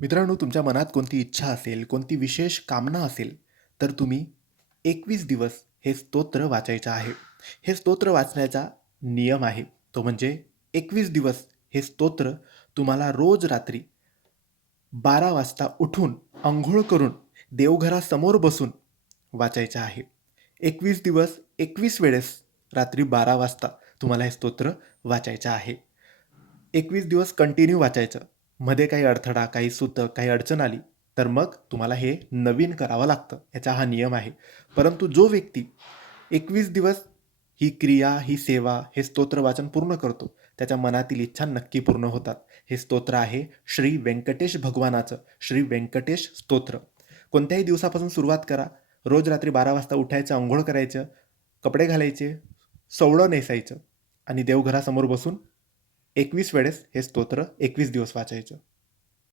मित्रांनो तुमच्या मनात कोणती इच्छा असेल कोणती विशेष कामना असेल तर तुम्ही एकवीस दिवस हे स्तोत्र वाचायचं आहे. हे स्तोत्र वाचण्याचा नियम आहे. तो म्हणजे एकवीस दिवस हे स्तोत्र तुम्हाला रोज रात्री बारा वाजता उठून आंघोळ करून देवघरासमोर बसून वाचायचं आहे. एकवीस दिवस एकवीस वेळेस रात्री बारा वाजता तुम्हाला हे स्तोत्र वाचायचं आहे. एकवीस दिवस कंटिन्यू वाचायचं. मध्ये काही अडथळा काही सुतक काही अडचण आली तर मग तुम्हाला हे नवीन करावं लागतं. याचा हा नियम आहे. परंतु जो व्यक्ती एकवीस दिवस ही क्रिया ही सेवा हे स्तोत्र वाचन पूर्ण करतो त्याच्या मनातील इच्छा नक्की पूर्ण होतात. हे स्तोत्र आहे श्री व्यंकटेश भगवानाचं. श्री व्यंकटेश स्तोत्र. कोणत्याही दिवसापासून सुरुवात करा. रोज रात्री बारा वाजता उठायचं आंघोळ करायचं कपडे घालायचे सवळं नेसायचं आणि देवघरासमोर बसून एकवीस वेळेस हे स्तोत्र एकवीस दिवस वाचायचं.